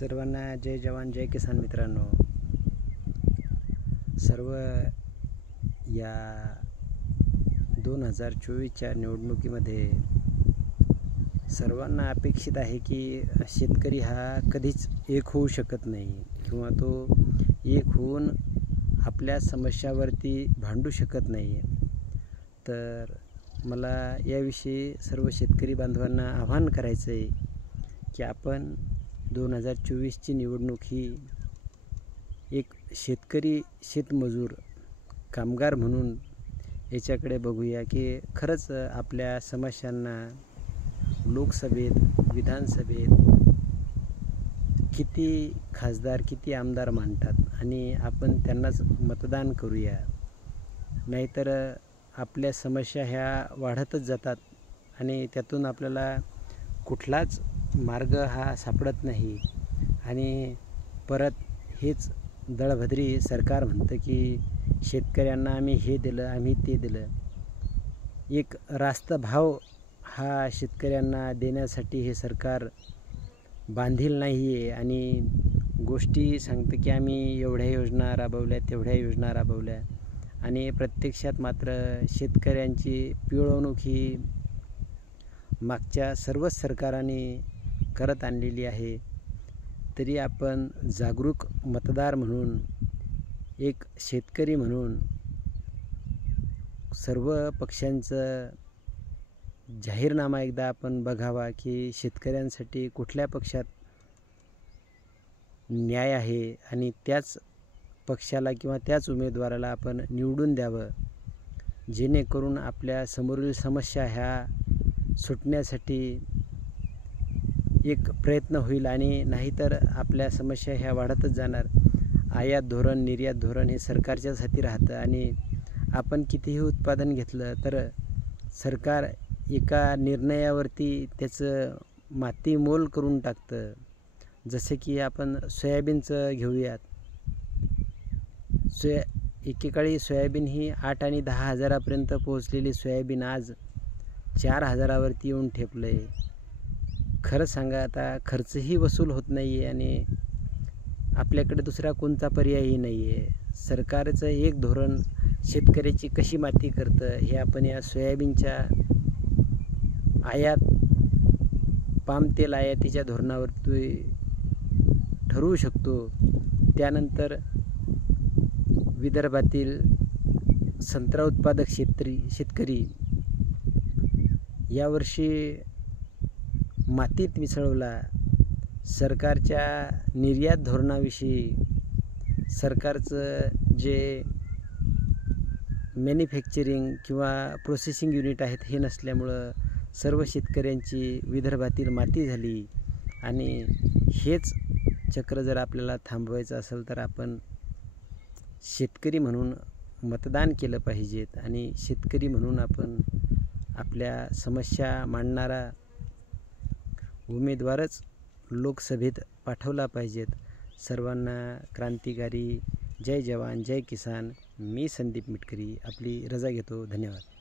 सर्वांना जय जवान जय किसान मित्रांनो, सर्व या 2024च्या निवडणुकीमध्ये सर्वांना अपेक्षित आहे की शेतकरी हा कधीच एक होऊ शकत नाही किंवा तो एक होऊन आपल्या समस्यावरती भांडू शकत नाही। तर मला याविषयी सर्व शेतकरी बांधवांना आवाहन करायचं आहे की आपण 2024ची निवडणूक ही एक शेतकरी, शेतमजूर, कामगार म्हणून याच्याकडे बघूया की खरंच आपल्या समस्यांना लोकसभेत, विधानसभेत किती खासदार, किती आमदार मांडतात आणि आपण त्यांनाच मतदान करूया। नाहीतर आपल्या समस्या ह्या वाढतच जातात आणि त्यातून आपल्याला कुठलाच मार्ग हा सापडत नाही आणि परत हेच दळभद्री सरकार म्हणतं की शेतकऱ्यांना आम्ही हे दिलं, आम्ही ते दिलं। एक रास्त भाव हा शेतकऱ्यांना देण्यासाठी हे सरकार बांधील नाही आहे आणि गोष्टी सांगतं की आम्ही एवढ्या योजना राबवल्या, तेवढ्या योजना राबवल्या आणि प्रत्यक्षात मात्र शेतकऱ्यांची पिळवणूक ही मागच्या सर्वच सरकारांनी करत आणलेली आहे। तरी आपण जागरूक मतदार म्हणून, एक शेतकरी म्हणून सर्व पक्षांचं जाहीरनामा एकदा आपण बघावा की शेतकऱ्यांसाठी कुठल्या पक्षात न्याय आहे आणि त्याच पक्षाला किंवा त्याच उमेदवाराला आपण निवडून द्यावं, जेणेकरून आपल्या समोरील समस्या ह्या सुटण्यासाठी एक प्रयत्न होईल आणि नाहीतर आपल्या समस्या ह्या वाढतच जाणार। आयात धोरण, निर्यात धोरण हे सरकारच्याच हाती राहतं आणि आपण कितीही उत्पादन घेतलं तर सरकार एका निर्णयावरती त्याचं मातीमोल करून टाकतं। जसे की आपण सोयाबीनचं घेऊयात, एकेकाळी सोयाबीन ही 8 आणि 10 हजारापर्यंत पोहोचलेली सोयाबीन आज 4 हजारावरती येऊन ठेपलं आहे। खरं सांगा, आता खर्चही वसूल होत नाही आहे आणि आपल्याकडे दुसरा कोणता पर्यायही नाही आहे। सरकारचं एक धोरण शेतकऱ्याची कशी माती करतं हे आपण या सोयाबीनच्या आयात, पाम तेल आयातीच्या धोरणावरती ठरवू शकतो। त्यानंतर विदर्भातील संत्रा उत्पादक शेतकरी यावर्षी मातीत मिसळवला। सरकारच्या निर्यात धोरणाविषयी, सरकारचं जे मॅन्युफॅक्चरिंग किंवा प्रोसेसिंग युनिट आहेत हे नसल्यामुळं सर्व शेतकऱ्यांची विदर्भातील माती झाली आणि हेच चक्र जर आपल्याला थांबवायचं असेल तर आपण शेतकरी म्हणून मतदान केलं पाहिजेत आणि शेतकरी म्हणून आपण आपल्या समस्या मांडणारा उमेदवारच लोकसभेत पाठवला पाहिजेत। सर्वांना क्रांतिकारी जय जवान जय किसान। मी संदीप मिटकरी आपली रजा घेतो। धन्यवाद।